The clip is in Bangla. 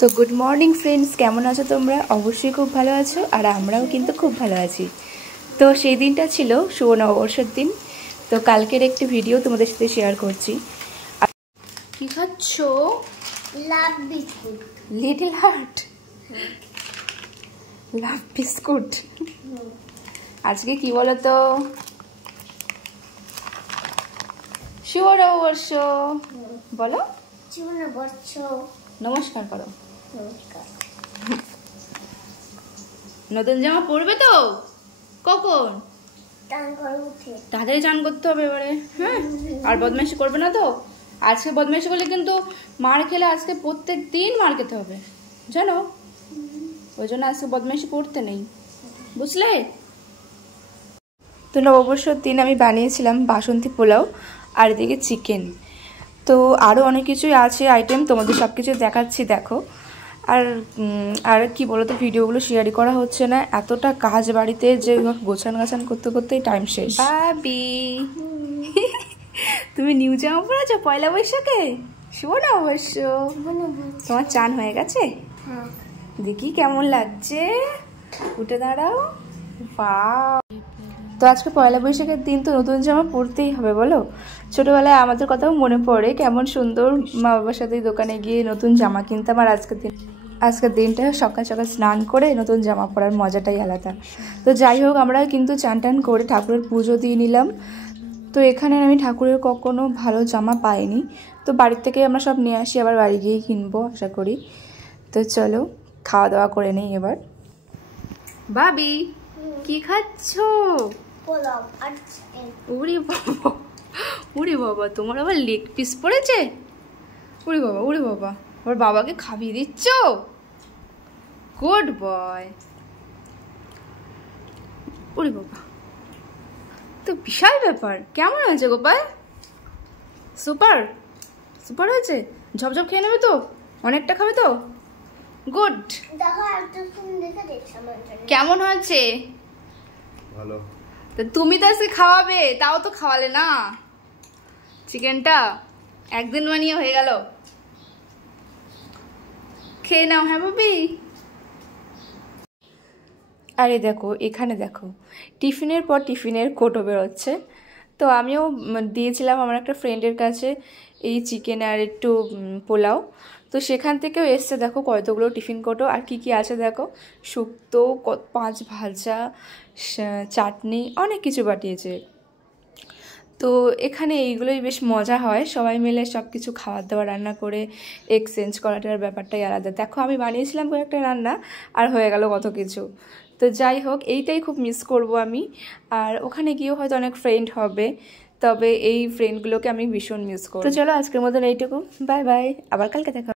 তো গুড মর্নিং ফ্রেন্ডস, কেমন আছো তোমরা? অবশ্যই খুব ভালো আছো, আর আমরাও কিন্তু খুব ভালো আছি। তো সেই দিনটা ছিল শুভ নববর্ষের দিন। তো কালকের একটি ভিডিও তোমাদের সাথে শেয়ার করছি। কি খাচ্ছ? লাভ বিস্কুট। লিটল হার্ট লাভ বিস্কুট। আজকে কি বলো তো, শুভ নববর্ষ। বলো শুভ নববর্ষ। নমস্কার করো। নমস্কার। নতুন জামা পরবে তো? কখন? তাড়াতাড়ি চান করতে হবে এবারে। হ্যাঁ, আর বদমাইশি করবে না তো। আজকে বদমাইশি করলে কিন্তু মার খেলে আজকে প্রত্যেক দিন মার খেতে হবে, জানো? ওই জন্য আজকে বদমাইশি করতে নেই, বুঝলে? তো নববর্ষের দিন আমি বানিয়েছিলাম বাসন্তী পোলাও আর এদিকে চিকেন। তো আরও অনেক কিছুই আছে আইটেম, তোমাদের সব কিছু দেখাচ্ছি, দেখো। আর কি বলো তো, ভিডিওগুলো শেয়ারই করা হচ্ছে না, এতটা কাজ বাড়িতে যে গোছান গাছান করতে করতেই টাইম শেষ। বাবি তুমি নিউ জামা পরেছো পয়লা বৈশাখে? শুভ নববর্ষ। তোমার চান হয়ে গেছে? দেখি কেমন লাগছে, উঠে দাঁড়াও। বাহ! তো আজকে পয়লা বৈশাখের দিন, তো নতুন জামা পরতেই হবে বলো। ছোটবেলায় আমাদের কথাও মনে পড়ে, কেমন সুন্দর মা বাবার সাথে দোকানে গিয়ে নতুন জামা কিনতাম। আর আজকের দিনটা সকাল সকাল স্নান করে নতুন জামা পরার মজাটাই আলাদা। তো যাই হোক, আমরা কিন্তু চান টান করে ঠাকুরের পুজো দিয়ে নিলাম। তো এখানে আমি ঠাকুরের কখনো ভালো জামা পাইনি, তো বাড়ির থেকে আমরা সব নিয়ে আসি, আবার বাড়ি গিয়েই কিনবো আশা করি। তো চলো খাওয়া দাওয়া করে নেই এবার। ভাবি কি খাচ্ছো? পোলাও আর চিকেন। উড়ি বাবা, উড়ি বাবা, তোমার আবার লেগ পিস পড়েছে? উড়ি বাবা, উড়ি বাবা, আবার বাবাকে খাইয়ে দিচ্ছ? Good boy. উড়ি বাবা, তো বিশাল ব্যাপার। কেমন হয়েছে গোপাল? সুপার সুপার হয়েছে। ঝপঝপ খেয়ে নেবে তো? অনেকটা খাবে তো? গুড। দেখো একটা দেখে দেখছো কেমন হয়েছে? ভালো। তো তুমি তো আজকে খাওয়াবে, তাও তো খাওয়ালে না। চিকেনটা একদিন বানিয়ে হয়ে গেল, খেয়ে নাও। হ্যাঁ ভাবি। আরে দেখো, এখানে দেখো, টিফিনের পর টিফিনের কোটো বেরোচ্ছে। তো আমিও দিয়েছিলাম আমার একটা ফ্রেন্ডের কাছে এই চিকেন আর একটু পোলাও। তো সেখান থেকেও এসছে, দেখো কতগুলো টিফিন কোটো। আর কি কি আছে দেখো, শুক্তো, 5 ভাজা, চাটনি, অনেক কিছু পাঠিয়েছে। তো এখানে এইগুলোই বেশ মজা হয়, সবাই মিলে সব কিছু খাবার দাবার রান্না করে এক্সচেঞ্জ করাটার ব্যাপারটাই আলাদা। দেখো আমি বানিয়েছিলাম কয়েকটা রান্না, আর হয়ে গেল কত কিছু। তো যাই হোক, এইটাই খুব মিস করব আমি। আর ওখানে গিয়েও হয়তো অনেক ফ্রেন্ড হবে, তবে এই ফ্রেন্ডগুলোকে আমি ভীষণ মিস করব। তো চলো আজকের মতন এইটুকু, বাই বাই, আবার কালকে দেখা।